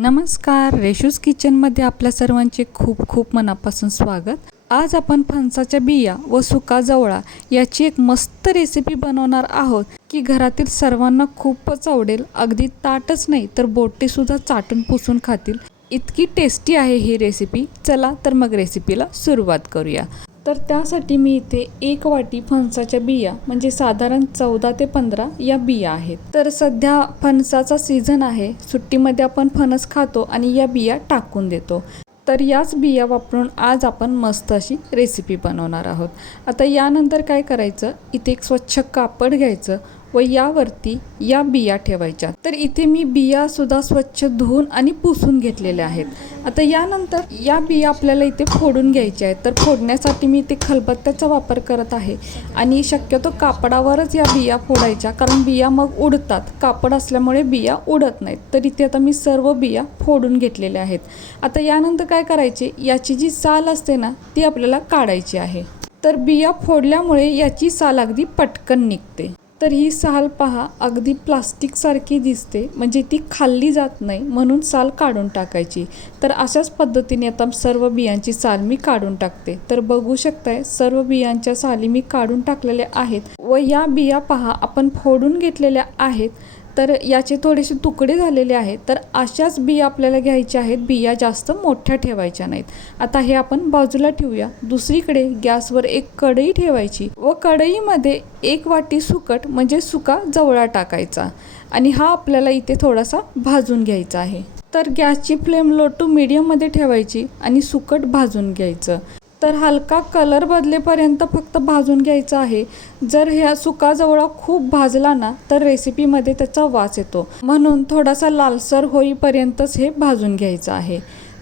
नमस्कार, रेशूज किचनमध्ये आपल्या सर्वांचे खूप खूप मनापासून स्वागत. आज आपण फणसाच्या बिया व सुका जवळा याची एक मस्त रेसिपी बनवणार आहोत की घरातील सर्वांना खूपच आवडेल. अगदी ताटच नाही तर बोटेसुद्धा चाटून पुसून खातील, इतकी टेस्टी आहे ही रेसिपी. चला तर मग रेसिपीला सुरुवात करूया. तर त्यासाठी मी इथे 1 वाटी फणसाच्या बिया म्हणजे साधारण 14 ते 15 या बिया आहेत. तर सध्या फणसाचा सीझन आहे, सुट्टीमध्ये आपण फणस खातो आणि या बिया टाकून देतो. तर याच बिया वापरून आज आपण मस्त अशी रेसिपी बनवणार आहोत. आता यानंतर काय करायचं, इथे एक स्वच्छ कापड घ्यायचं व यावरती या बिया ठेवायच्या. तर इथे मी बियासुद्धा स्वच्छ धुवून आणि पुसून घेतलेल्या आहेत. आता यानंतर या बिया आपल्याला इथे फोडून घ्यायच्या आहेत. तर फोडण्यासाठी मी इथे खलबत्त्याचा वापर करत आहे आणि शक्यतो कापडावरच या बिया फोडायच्या, कारण बिया मग उडतात. कापड असल्यामुळे बिया उडत नाहीत. तर इथे आता मी सर्व बिया फोडून घेतलेल्या आहेत. आता यानंतर काय करायचे, याची जी साल असते ना ती आपल्याला काढायची आहे. तर बिया फोडल्यामुळे याची साल अगदी पटकन निघते. तर ही साल पहा, अगदी प्लास्टिकसारखी दिसते, म्हणजे ती खाल्ली जात नाही, म्हणून साल काढून टाकायची. तर अशाच पद्धतीने आता सर्व बियांची साल मी काढून टाकते. तर बघू शकताय सर्व बियांच्या साली मी काढून टाकलेल्या आहेत व या बिया पहा आपण फोडून घेतलेल्या आहेत. तर याचे थोडेसे तुकडे झालेले आहेत. तर अशाच बिया आपल्याला घ्यायच्या आहेत, बिया जास्त मोठ्या ठेवायच्या नाहीत. आता हे आपण बाजूला ठेवूया. दुसरीकडे गॅसवर एक कढई ठेवायची व कढईमध्ये 1 वाटी सुकट म्हणजे सुका जवळा टाकायचा आणि हा आपल्याला इथे थोडासा भाजून घ्यायचा आहे. तर गॅसची फ्लेम लो टू मीडियममध्ये ठेवायची आणि सुकट भाजून घ्यायचं. तर हलका कलर बदलेपर्यंत फक्त भाजून घ्यायचा आहे. जर ह्या सुका जवळा खूप भाजला ना तर रेसिपीमध्ये त्याचा वास येतो, म्हणून थोडासा लालसर होईपर्यंतच हे भाजून घ्यायचं आहे.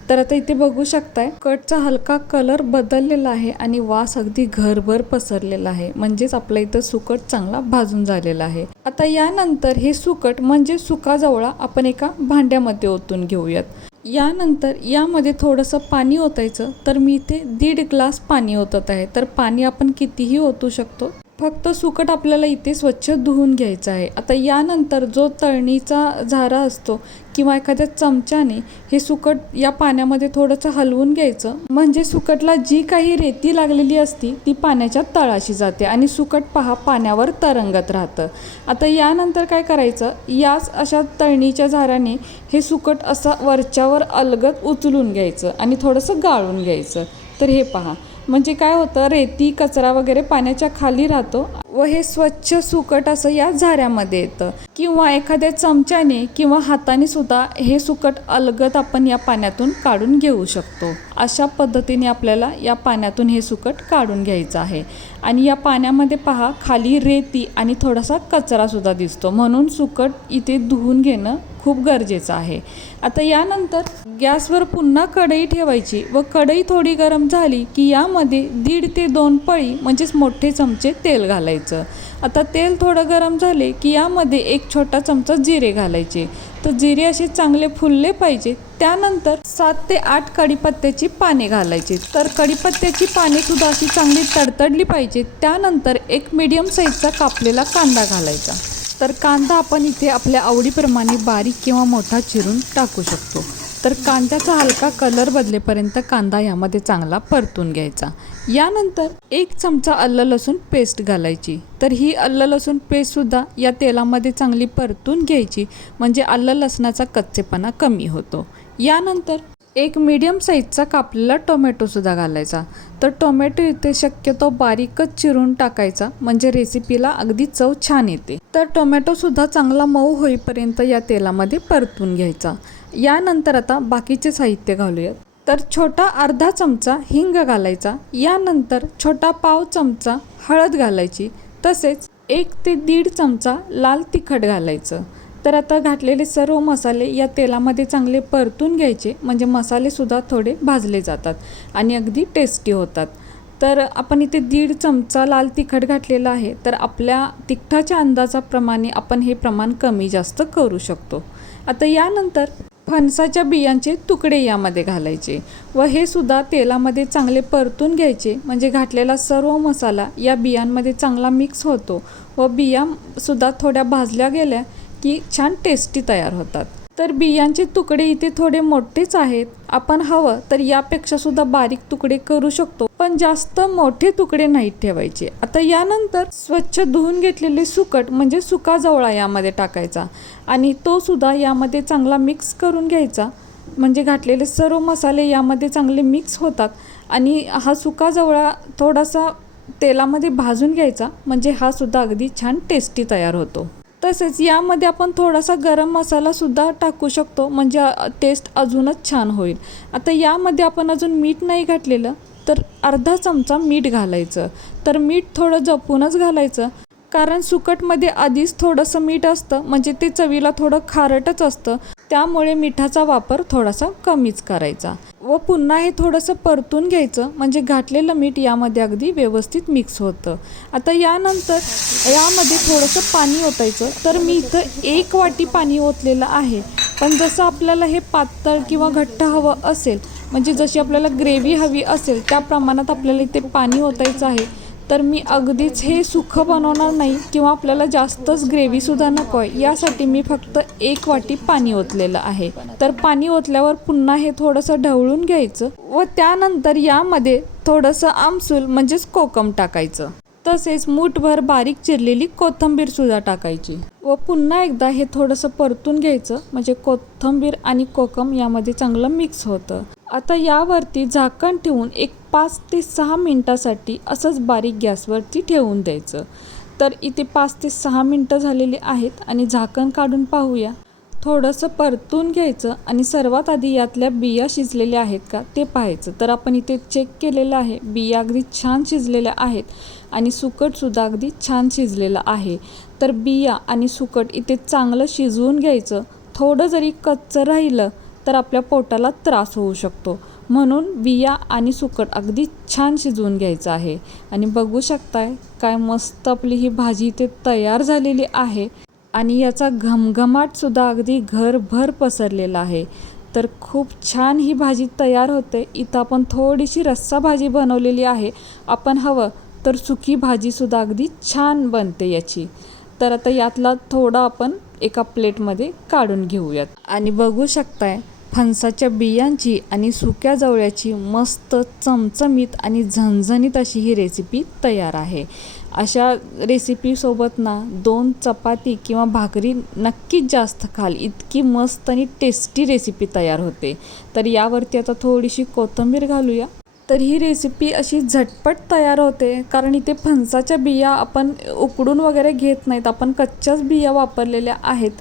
तर आता इथे बघू शकताय कटचा हलका कलर बदललेला आहे आणि वास अगदी घरभर पसरलेला आहे, म्हणजेच आपल्या इथं सुकट चांगला भाजून झालेला आहे. आता यानंतर हे सुकट म्हणजे सुका जवळा आपण एका भांड्यामध्ये ओतून घेऊयात. यानंतर यामध्ये थोडंसं पाणी ओतायचं. तर मी इथे 1.5 ग्लास पाणी ओतत आहे. तर पाणी आपण कितीही ओतू शकतो, फक्त सुकट आपल्याला इथे स्वच्छ धुवून घ्यायचं आहे. आता यानंतर जो तळणीचा झारा असतो किंवा एखाद्या चमच्याने हे सुकट या पाण्यामध्ये थोडंसं हलवून घ्यायचं, म्हणजे सुकटला जी काही रेती लागलेली असती ती पाण्याच्या तळाशी जाते आणि सुकट पहा पाण्यावर तरंगत राहतं. आता यानंतर काय करायचं, याच अशा तळणीच्या झाऱ्याने हे सुकट असं वरच्यावर अलगद उचलून घ्यायचं आणि थोडंसं गाळून घ्यायचं. तर हे पहा, म्हणजे काय होतं, रेती कचरा वगैरे पाण्याच्या खाली राहतो व हे स्वच्छ सुकट असं या झाऱ्यामध्ये येतं. किंवा एखाद्या चमच्याने किंवा हाताने सुद्धा हे सुकट अलगद आपण या पाण्यातून काढून घेऊ शकतो. अशा पद्धतीने आपल्याला या पाण्यातून हे सुकट काढून घ्यायचं आहे. आणि या पाण्यामध्ये पहा खाली रेती आणि थोडासा कचरा सुद्धा दिसतो, म्हणून सुकट इथे धुवून घेणं खूप गरजेचं आहे. आता यानंतर गॅसवर पुन्हा कढई ठेवायची व कढई थोडी गरम झाली की यामध्ये 1.5 ते 2 पळी म्हणजेच मोठे चमचे तेल घालायचं. आता तेल थोडं गरम झाले की यामध्ये 1 छोटा चमचा जिरे घालायचे. तर जिरे असे चांगले फुलले पाहिजे. त्यानंतर 7 ते 8 कढीपत्त्याची पाने घालायची. तर कढीपत्त्याची पाने सुद्धा अशी चांगली तडतडली पाहिजे. त्यानंतर एक मीडियम साईजचा कापलेला कांदा घालायचा. तर कांदा आपण इथे आपल्या आवडीप्रमाणे बारीक किंवा मोठा चिरून टाकू शकतो. तर कांद्याचा हलका कलर बदलेपर्यंत कांदा यामध्ये चांगला परतून घ्यायचा. यानंतर 1 चमचा आलं लसूण पेस्ट घालायची. तर ही आलं लसूण पेस्टसुद्धा या तेलामध्ये चांगली परतून घ्यायची, म्हणजे आलं लसणाचा कच्चेपणा कमी होतो. यानंतर एक मीडियम साईजचा कापलेला टोमॅटोसुद्धा घालायचा. तर टोमॅटो इथे शक्यतो बारीकच चिरून टाकायचा, म्हणजे रेसिपीला अगदी चव छान येते. तर टोमॅटोसुद्धा चांगला मऊ होईपर्यंत या तेलामध्ये परतून घ्यायचा. यानंतर आता बाकीचे साहित्य घालूयात. तर छोटा अर्धा चमचा हिंग घालायचा. यानंतर छोटा पाव चमचा हळद घालायची. तसेच 1 ते 1.5 चमचा लाल तिखट घालायचं. तर आता घातलेले सर्व मसाले या तेलामध्ये चांगले परतून घ्यायचे, म्हणजे मसालेसुद्धा थोडे भाजले जातात आणि अगदी टेस्टी होतात. तर आपण इथे 1.5 चमचा लाल तिखट घातलेला आहे. तर आपल्या तिखटाच्या अंदाजाप्रमाणे आपण हे प्रमाण कमी जास्त करू शकतो. आता यानंतर फणसाच्या बियांचे तुकडे यामध्ये घालायचे व हे सुद्धा तेलामध्ये चांगले परतून घ्यायचे, म्हणजे घातलेला सर्व मसाला या बियांमध्ये चांगला मिक्स होतो व बियासुद्धा थोड्या भाजल्या गेल्या की छान टेस्टी तयार होतात. तर बियांचे तुकडे इथे थोडे मोठेच आहेत. आपण हवं तर यापेक्षा सुद्धा बारीक तुकडे करू शकतो, पण जास्त मोठे तुकडे नाही ठेवायचे. आता यानंतर स्वच्छ धुवून घेतलेले सुकट म्हणजे सुका जवळा यामध्ये टाकायचा आणि तो सुद्धा यामध्ये चांगला मिक्स करून घ्यायचा. म्हणजे घातलेले सर्व मसाले यामध्ये चांगले मिक्स होतात आणि हा सुका जवळा थोडासा तेलामध्ये भाजून घ्यायचा, म्हणजे हा सुद्धा अगदी छान टेस्टी तयार होतो. तसेच यामध्ये आपण थोडासा गरम मसाला सुद्धा टाकू शकतो, म्हणजे टेस्ट अजूनच छान होईल. आता यामध्ये आपण अजून मीठ नाही घातलेलं, तर अर्धा चमचा मीठ घालायचं. तर मीठ थोडं जपूनच घालायचं, कारण सुकटमध्ये आधीच थोडंसं मीठ असतं, म्हणजे ते चवीला थोडं खारटच असतं. त्यामुळे मिठाचा वापर थोडासा कमीच करायचा व पुन्हा हे थोडंसं परतून घ्यायचं, म्हणजे घातलेलं मीठ यामध्ये अगदी व्यवस्थित मिक्स होतं. आता यानंतर यामध्ये थोडंसं पाणी ओतायचं. तर मी इथं 1 वाटी पाणी ओतलेलं आहे, पण जसं आपल्याला हे पातळ किंवा घट्ट हवं असेल, म्हणजे जशी आपल्याला ग्रेव्ही हवी असेल त्या प्रमाणात आपल्याला इथे पाणी ओतायचं आहे. तर मी अगदीच हे सुखं बनवणार नाही किंवा आपल्याला जास्तच ग्रेव्हीसुद्धा नको आहे, यासाठी मी फक्त 1 वाटी पाणी ओतलेलं आहे. तर पाणी ओतल्यावर पुन्हा हे थोडंसं ढवळून घ्यायचं व त्यानंतर यामध्ये थोडंसं आमसूल म्हणजेच कोकम टाकायचं. तसेच मूठभर बारीक चिरलेली कोथिंबीरसुद्धा टाकायची व पुन्हा एकदा हे थोडंसं परतून घ्यायचं, म्हणजे कोथिंबीर आणि कोकम यामध्ये चांगलं मिक्स होतं. आता यावरती झाकण ठेवून एक 5 ते 6 मिनटासाठी असंच बारीक गॅसवरती ठेवून द्यायचं. तर इथे 5 ते 6 मिनटं झालेली आहेत आणि झाकण काढून पाहूया. थोडंसं परतून घ्यायचं आणि सर्वात आधी यातल्या बिया शिजलेल्या आहेत का ते पाहायचं. तर आपण इथे चेक केलेलं आहे, बिया अगदी छान शिजलेल्या आहेत आणि सुकटसुद्धा अगदी छान शिजलेलं आहे. तर बिया आणि सुकट इथे चांगलं शिजवून घ्यायचं. थोडं जरी कच्चं राहिलं तर आपल्या पोटाला त्रास होऊ शकतो, म्हणून बिया आणि सुकट अगदी छान शिजवून घ्यायचं आहे. आणि बघू शकताय काय मस्त आपली ही भाजी इथे तयार झालेली आहे आणि याचा घमघमाटसुद्धा अगदी घरभर पसरलेला आहे. तर खूप छान ही भाजी तयार होते. इथं आपण थोडीशी रस्सा भाजी बनवलेली आहे, आपण हवं तर सुकी भाजीसुद्धा अगदी छान बनते याची. तर आता यातला थोडा आपण एका प्लेटमध्ये काढून घेऊयात आणि बघू शकताय फणसाच्या बियांची आणि सुक्या जवळ्याची मस्त चमचमीत आणि झणझणीत अशी ही रेसिपी तयार आहे. अशा रेसिपीसोबत ना 2 चपाती किंवा भाकरी नक्कीच जास्त खाल, इतकी मस्त आणि टेस्टी रेसिपी तयार होते. तर यावरती आता थोडीशी कोथिंबीर घालूया. तर ही रेसिपी अशी झटपट तयार होते, कारण इथे फणसाच्या बिया आपण उकडून वगैरे घेत नाहीत, आपण कच्च्याच बिया वापरलेल्या आहेत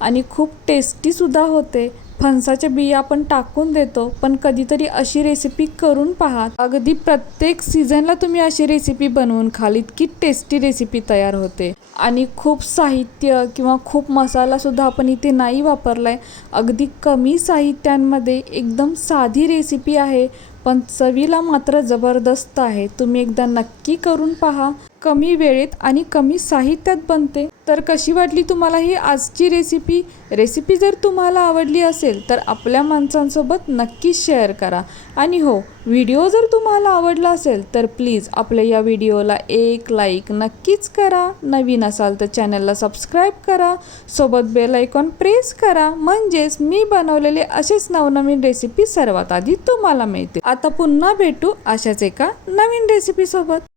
आणि खूप टेस्टीसुद्धा होते. फणसाच्या बिया आपण टाकून देतो, पण कधीतरी अशी रेसिपी करून पहा. अगदी प्रत्येक सीझनला तुम्ही अशी रेसिपी बनवून खाल, इतकी टेस्टी रेसिपी तयार होते. आणि खूप साहित्य किंवा खूप मसालासुद्धा आपण इथे नाही वापरला आहे. अगदी कमी साहित्यांमध्ये एकदम साधी रेसिपी आहे, पण चवीला मात्र जबरदस्त आहे. तुम्ही एकदा नक्की करून पहा. कमी वेळेत आणि कमी साहित्यात बनते. तर कशी वाटली तुम्हाला ही आजची रेसिपी जर तुम्हाला आवडली असेल तर आपल्या माणसांसोबत नक्की शेअर करा. आणि हो, व्हिडिओ जर तुम्हाला आवडला असेल तर प्लीज आपल्या या व्हिडिओला एक लाईक नक्कीच करा. नवीन असाल तर चॅनलला सबस्क्राईब करा, सोबत बेल आयकॉन प्रेस करा, म्हणजेच मी बनवलेले असेच नवनवीन रेसिपी सर्वात आधी तुम्हाला मिळतील. आता पुन्हा भेटू अशाच एका नवीन रेसिपीसोबत.